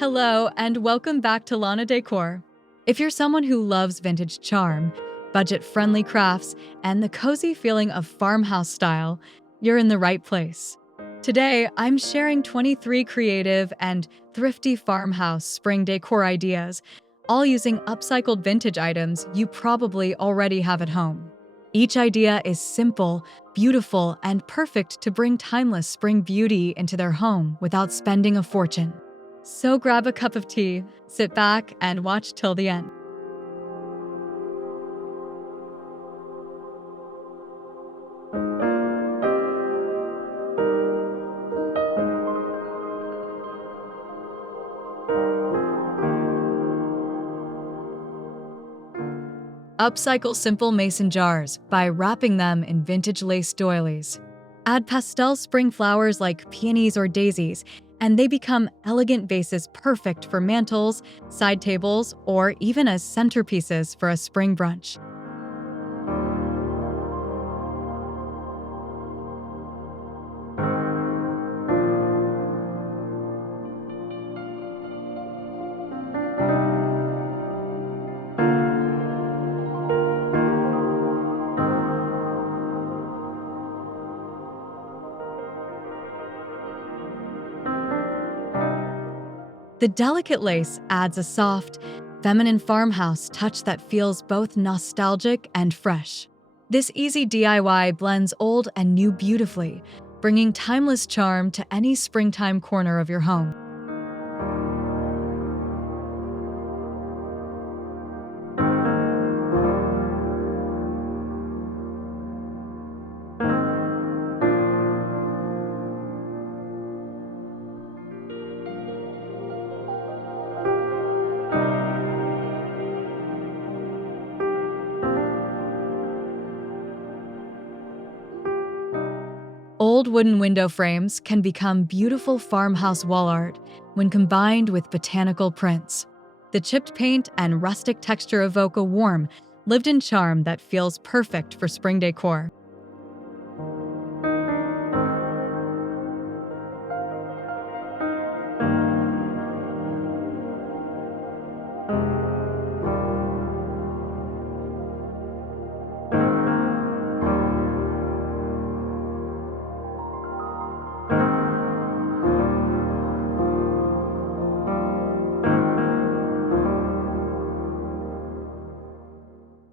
Hello, and welcome back to Lana Decor. If you're someone who loves vintage charm, budget-friendly crafts, and the cozy feeling of farmhouse style, you're in the right place. Today, I'm sharing 23 creative and thrifty farmhouse spring decor ideas, all using upcycled vintage items you probably already have at home. Each idea is simple, beautiful, and perfect to bring timeless spring beauty into their home without spending a fortune. So grab a cup of tea, sit back, and watch till the end. Upcycle simple mason jars by wrapping them in vintage lace doilies. Add pastel spring flowers like peonies or daisies, and they become elegant vases perfect for mantels, side tables, or even as centerpieces for a spring brunch. The delicate lace adds a soft, feminine farmhouse touch that feels both nostalgic and fresh. This easy DIY blends old and new beautifully, bringing timeless charm to any springtime corner of your home. Old wooden window frames can become beautiful farmhouse wall art when combined with botanical prints. The chipped paint and rustic texture evoke a warm, lived-in charm that feels perfect for spring decor.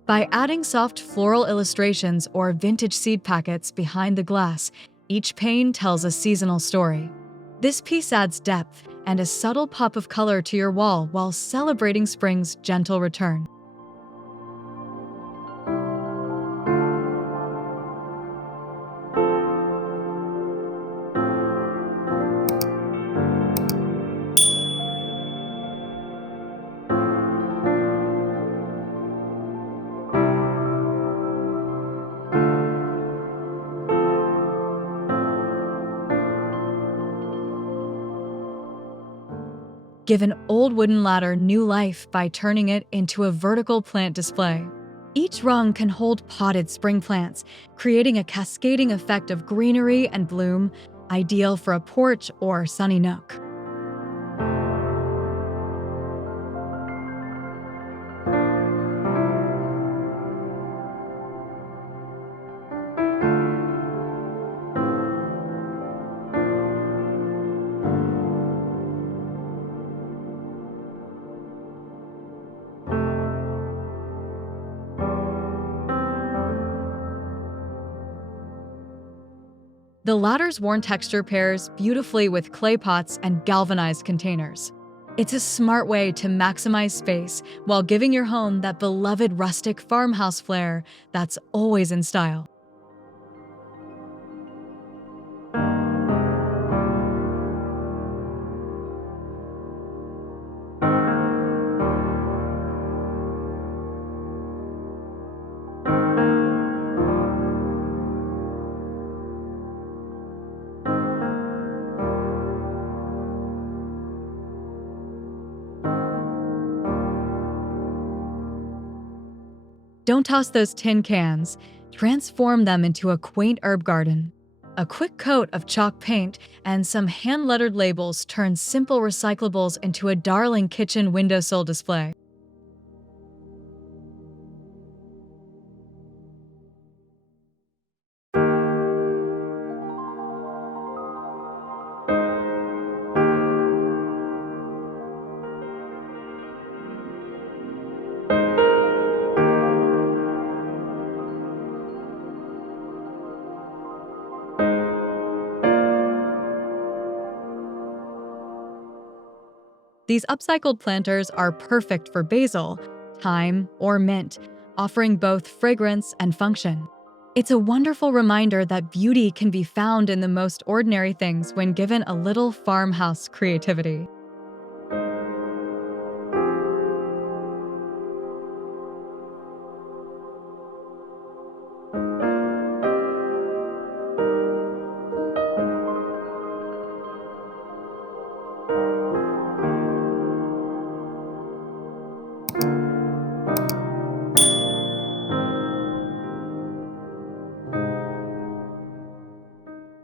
By adding soft floral illustrations or vintage seed packets behind the glass, each pane tells a seasonal story. This piece adds depth and a subtle pop of color to your wall while celebrating spring's gentle return. Give an old wooden ladder new life by turning it into a vertical plant display. Each rung can hold potted spring plants, creating a cascading effect of greenery and bloom, ideal for a porch or sunny nook. The ladder's worn texture pairs beautifully with clay pots and galvanized containers. It's a smart way to maximize space while giving your home that beloved rustic farmhouse flair that's always in style. Don't toss those tin cans. Transform them into a quaint herb garden. A quick coat of chalk paint and some hand-lettered labels turn simple recyclables into a darling kitchen windowsill display. These upcycled planters are perfect for basil, thyme, or mint, offering both fragrance and function. It's a wonderful reminder that beauty can be found in the most ordinary things when given a little farmhouse creativity.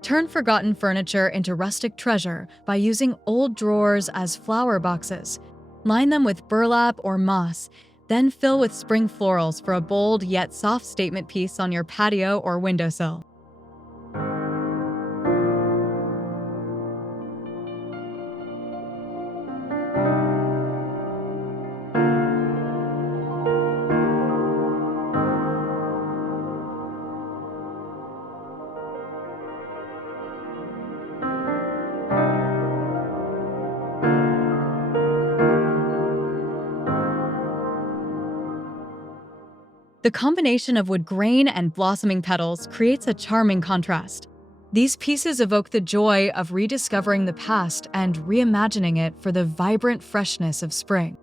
Turn forgotten furniture into rustic treasure by using old drawers as flower boxes. Line them with burlap or moss, then fill with spring florals for a bold yet soft statement piece on your patio or windowsill. The combination of wood grain and blossoming petals creates a charming contrast. These pieces evoke the joy of rediscovering the past and reimagining it for the vibrant freshness of spring.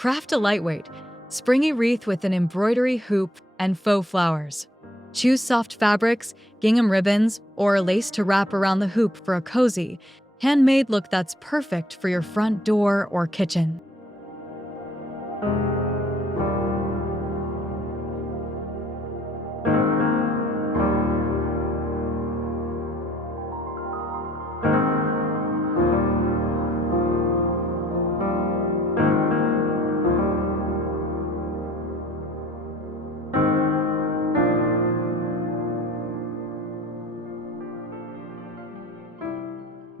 Craft a lightweight, springy wreath with an embroidery hoop and faux flowers. Choose soft fabrics, gingham ribbons, or lace to wrap around the hoop for a cozy, handmade look that's perfect for your front door or kitchen.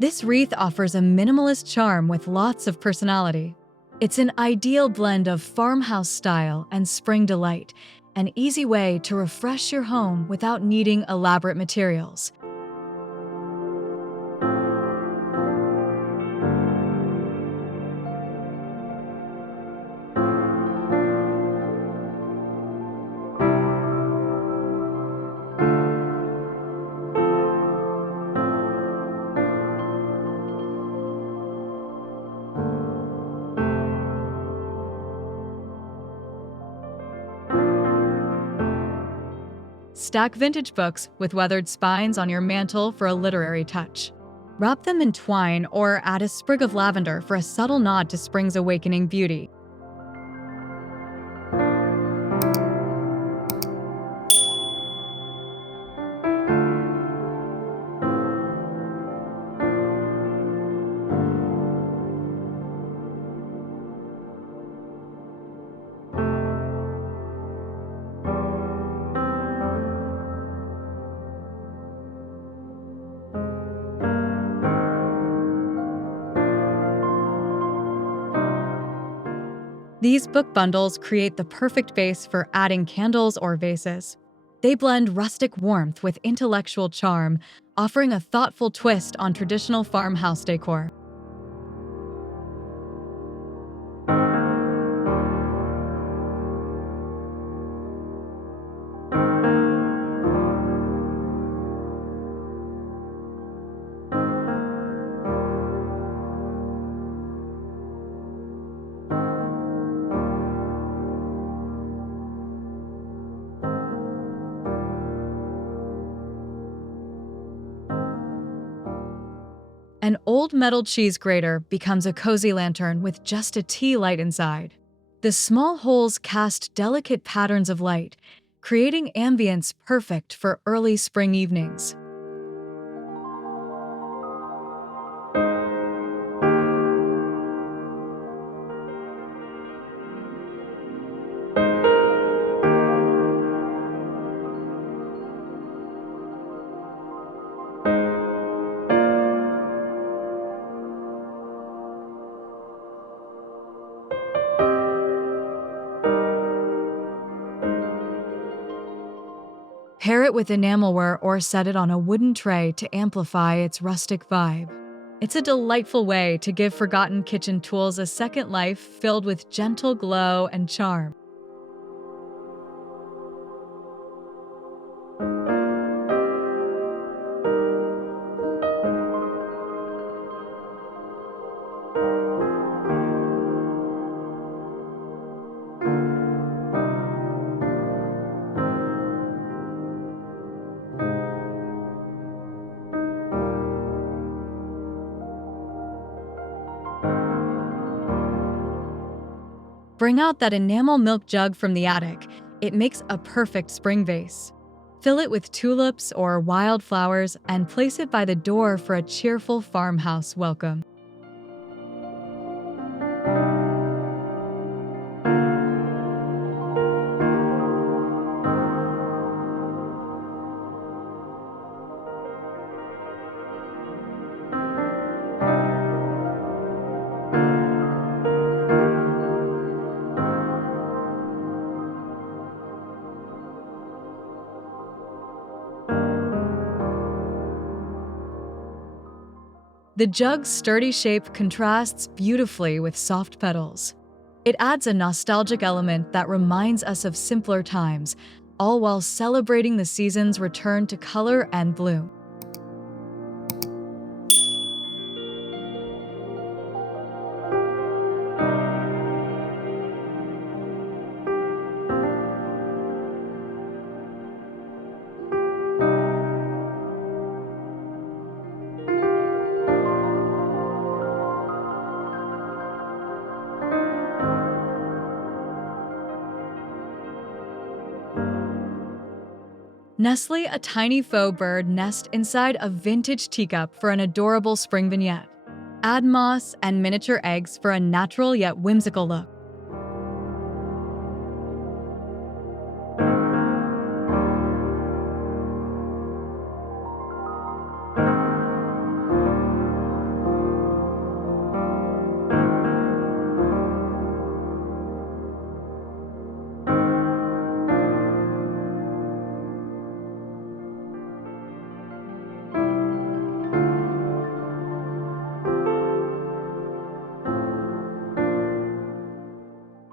This wreath offers a minimalist charm with lots of personality. It's an ideal blend of farmhouse style and spring delight, an easy way to refresh your home without needing elaborate materials. Stack vintage books with weathered spines on your mantel for a literary touch. Wrap them in twine or add a sprig of lavender for a subtle nod to spring's awakening beauty. These book bundles create the perfect base for adding candles or vases. They blend rustic warmth with intellectual charm, offering a thoughtful twist on traditional farmhouse decor. An old metal cheese grater becomes a cozy lantern with just a tea light inside. The small holes cast delicate patterns of light, creating ambience perfect for early spring evenings. Pair it with enamelware or set it on a wooden tray to amplify its rustic vibe. It's a delightful way to give forgotten kitchen tools a second life filled with gentle glow and charm. Bring out that enamel milk jug from the attic. It makes a perfect spring vase. Fill it with tulips or wildflowers and place it by the door for a cheerful farmhouse welcome. The jug's sturdy shape contrasts beautifully with soft petals. It adds a nostalgic element that reminds us of simpler times, all while celebrating the season's return to color and bloom. Nestle a tiny faux bird nest inside a vintage teacup for an adorable spring vignette. Add moss and miniature eggs for a natural yet whimsical look.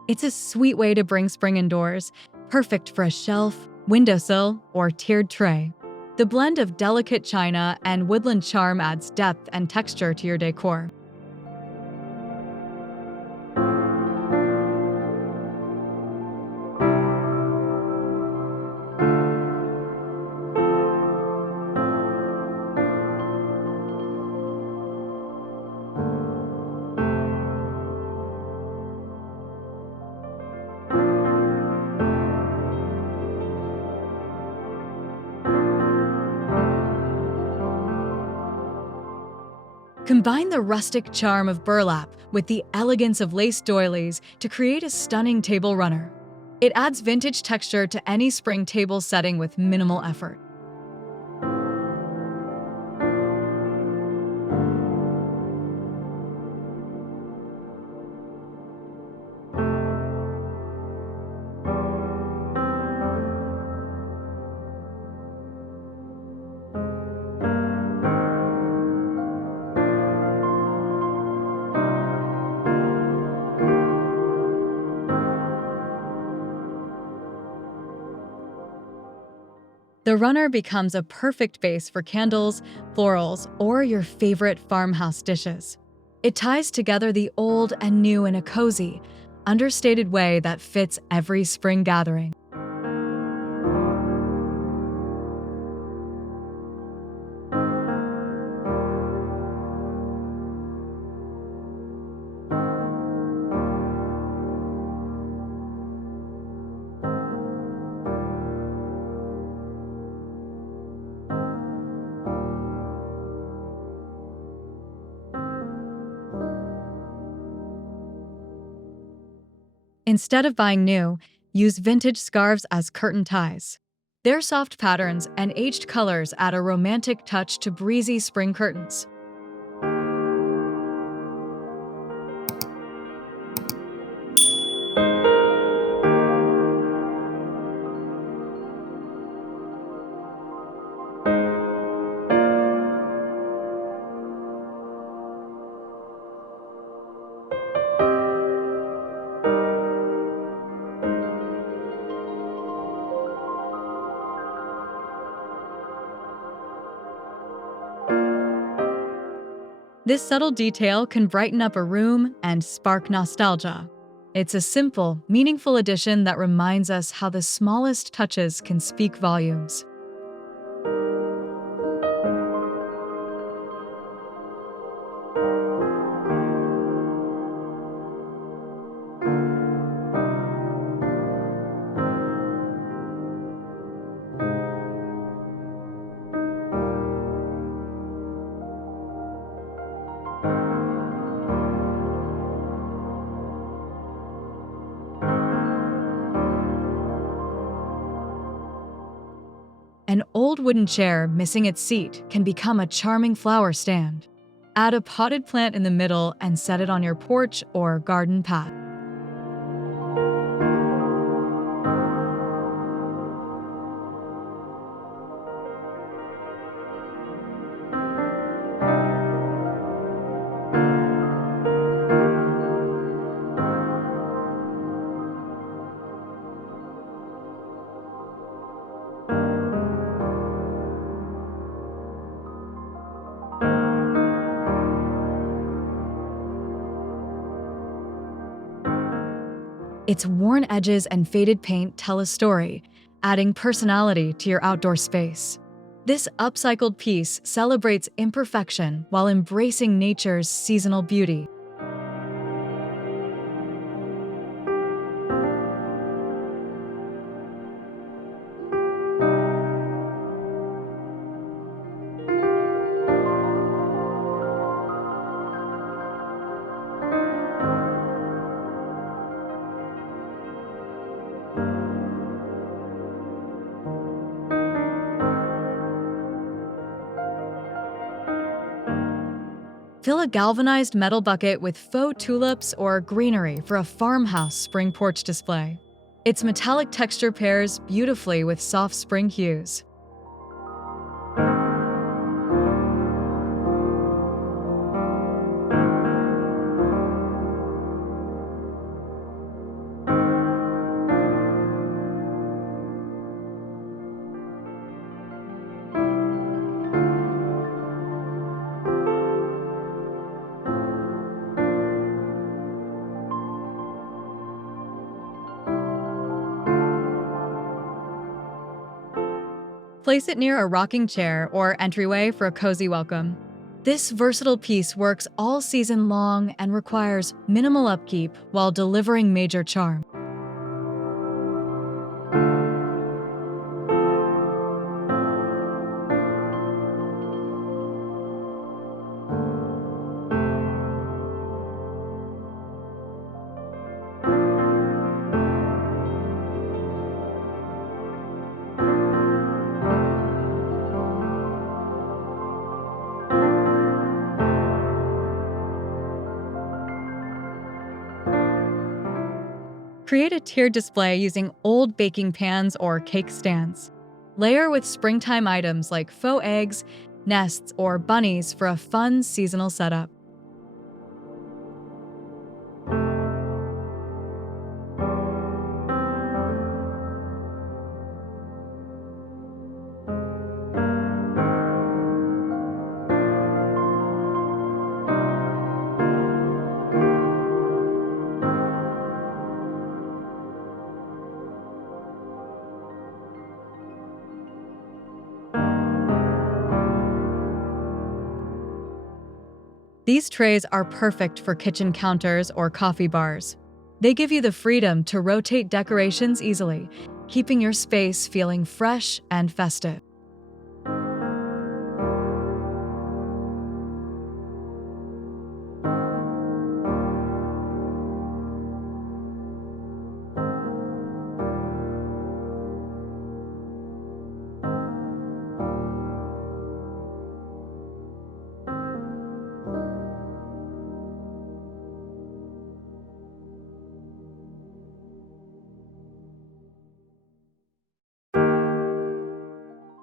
It's a sweet way to bring spring indoors, perfect for a shelf, windowsill, or tiered tray. The blend of delicate china and woodland charm adds depth and texture to your decor. Combine the rustic charm of burlap with the elegance of lace doilies to create a stunning table runner. It adds vintage texture to any spring table setting with minimal effort. The runner becomes a perfect base for candles, florals, or your favorite farmhouse dishes. It ties together the old and new in a cozy, understated way that fits every spring gathering. Instead of buying new, use vintage scarves as curtain ties. Their soft patterns and aged colors add a romantic touch to breezy spring curtains. This subtle detail can brighten up a room and spark nostalgia. It's a simple, meaningful addition that reminds us how the smallest touches can speak volumes. An old wooden chair missing its seat can become a charming flower stand. Add a potted plant in the middle and set it on your porch or garden path. Its worn edges and faded paint tell a story, adding personality to your outdoor space. This upcycled piece celebrates imperfection while embracing nature's seasonal beauty. Fill a galvanized metal bucket with faux tulips or greenery for a farmhouse spring porch display. Its metallic texture pairs beautifully with soft spring hues. Place it near a rocking chair or entryway for a cozy welcome. This versatile piece works all season long and requires minimal upkeep while delivering major charm. Create a tiered display using old baking pans or cake stands. Layer with springtime items like faux eggs, nests, or bunnies for a fun seasonal setup. These trays are perfect for kitchen counters or coffee bars. They give you the freedom to rotate decorations easily, keeping your space feeling fresh and festive.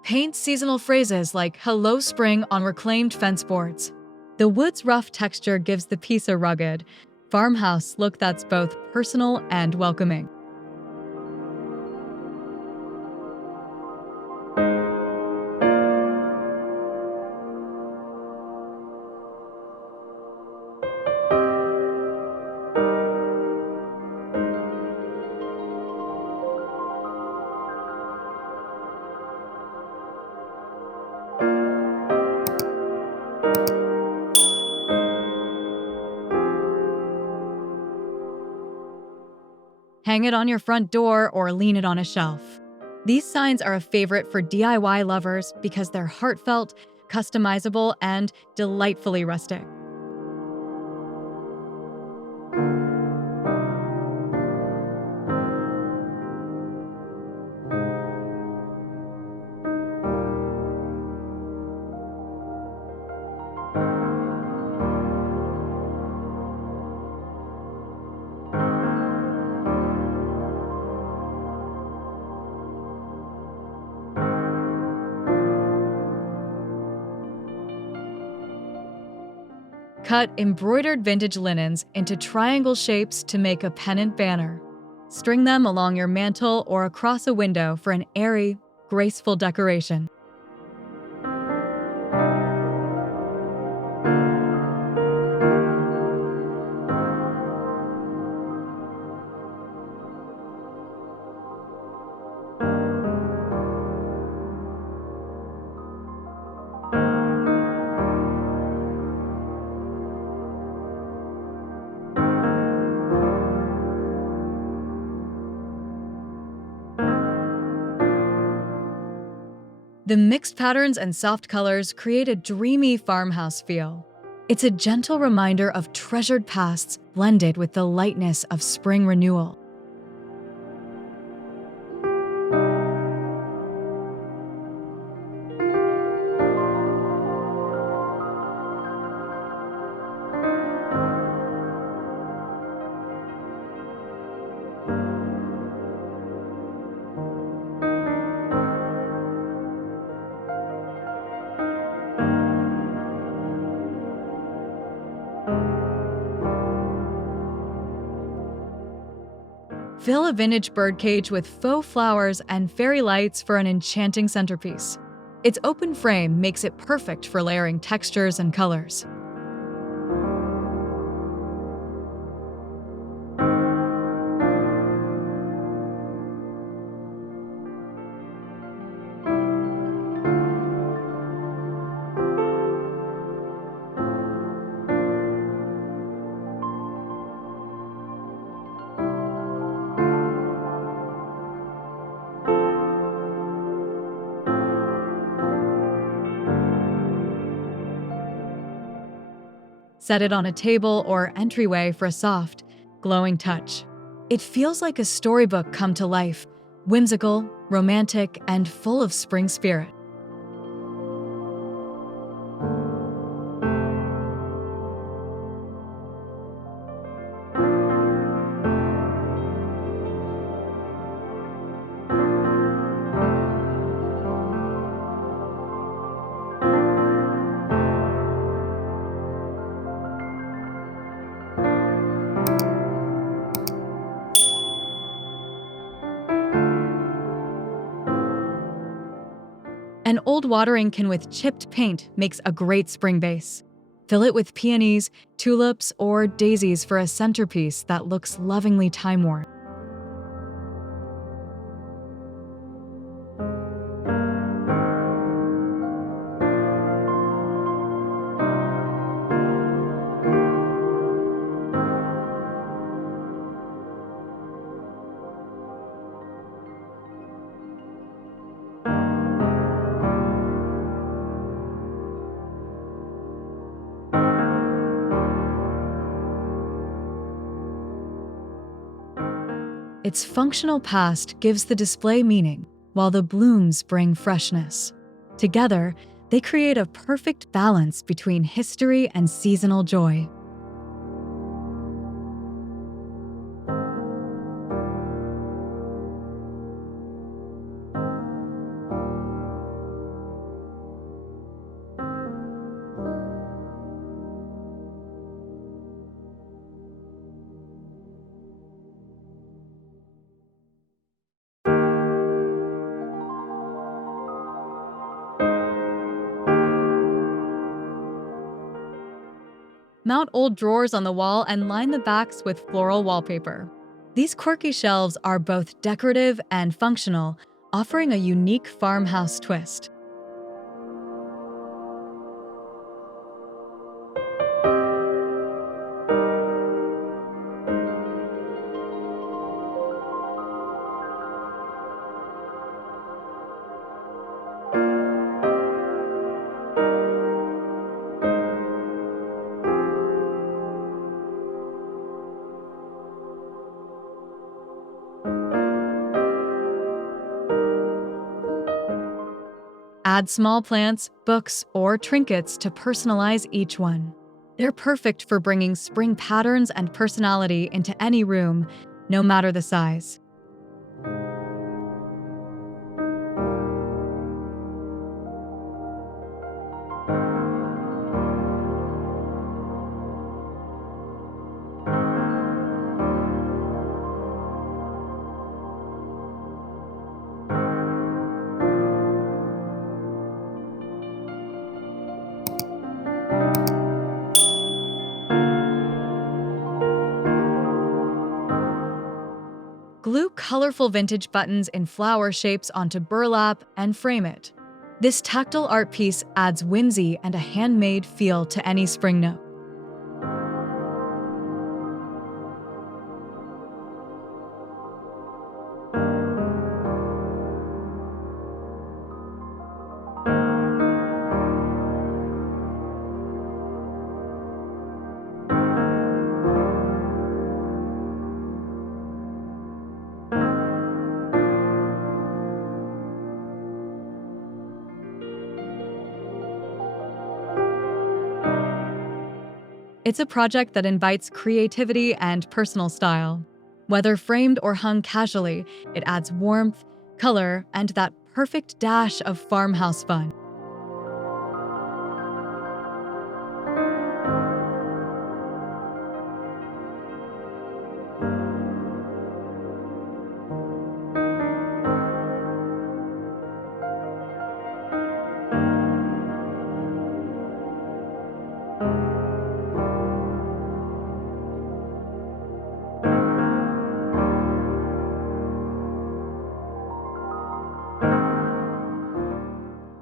Paint seasonal phrases like "Hello Spring" on reclaimed fence boards. The wood's rough texture gives the piece a rugged, farmhouse look that's both personal and welcoming. Hang it on your front door or lean it on a shelf. These signs are a favorite for DIY lovers because they're heartfelt, customizable, and delightfully rustic. Cut embroidered vintage linens into triangle shapes to make a pennant banner. String them along your mantel or across a window for an airy, graceful decoration. The mixed patterns and soft colors create a dreamy farmhouse feel. It's a gentle reminder of treasured pasts blended with the lightness of spring renewal. Fill a vintage birdcage with faux flowers and fairy lights for an enchanting centerpiece. Its open frame makes it perfect for layering textures and colors. Set it on a table or entryway for a soft, glowing touch. It feels like a storybook come to life, whimsical, romantic, and full of spring spirit. An old watering can with chipped paint makes a great spring base. Fill it with peonies, tulips, or daisies for a centerpiece that looks lovingly time-worn. Its functional past gives the display meaning, while the blooms bring freshness. Together, they create a perfect balance between history and seasonal joy. Mount old drawers on the wall and line the backs with floral wallpaper. These quirky shelves are both decorative and functional, offering a unique farmhouse twist. Add small plants, books, or trinkets to personalize each one. They're perfect for bringing spring patterns and personality into any room, no matter the size. Glue colorful vintage buttons in flower shapes onto burlap and frame it. This tactile art piece adds whimsy and a handmade feel to any spring nook. It's a project that invites creativity and personal style. Whether framed or hung casually, it adds warmth, color, and that perfect dash of farmhouse fun.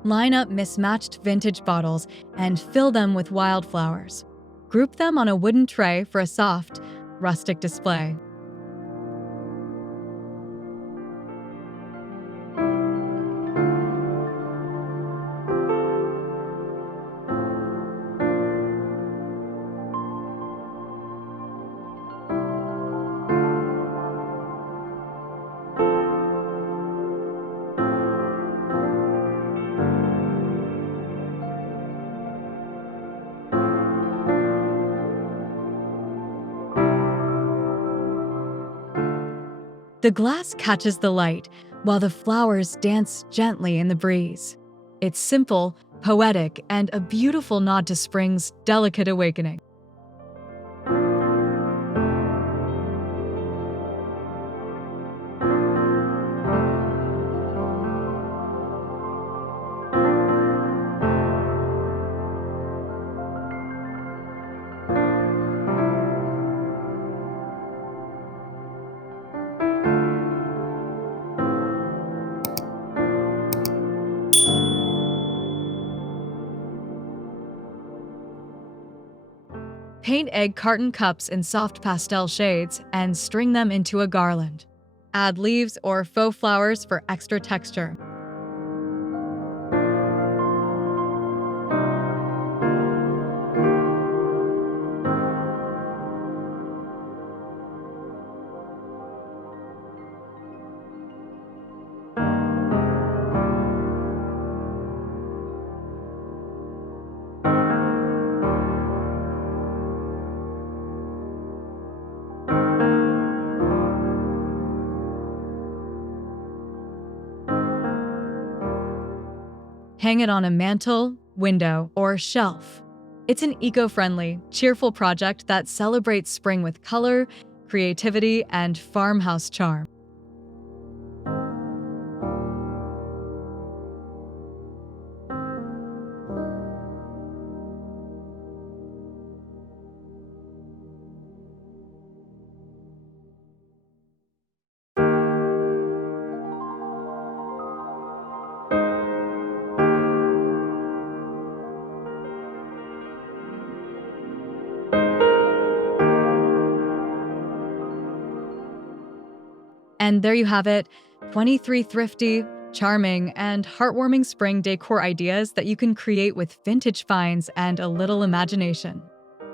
Line up mismatched vintage bottles and fill them with wildflowers. Group them on a wooden tray for a soft, rustic display. The glass catches the light, while the flowers dance gently in the breeze. It's simple, poetic, and a beautiful nod to spring's delicate awakening. Paint egg carton cups in soft pastel shades and string them into a garland. Add leaves or faux flowers for extra texture. Hang it on a mantel, window, or shelf. It's an eco-friendly, cheerful project that celebrates spring with color, creativity, and farmhouse charm. And there you have it, 23 thrifty, charming, and heartwarming spring decor ideas that you can create with vintage finds and a little imagination.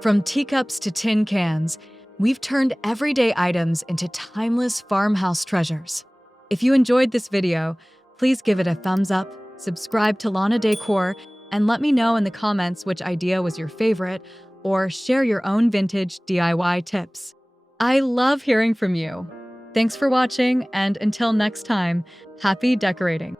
From teacups to tin cans, we've turned everyday items into timeless farmhouse treasures. If you enjoyed this video, please give it a thumbs up, subscribe to Lana Decor, and let me know in the comments which idea was your favorite, or share your own vintage DIY tips. I love hearing from you. Thanks for watching, and until next time, happy decorating.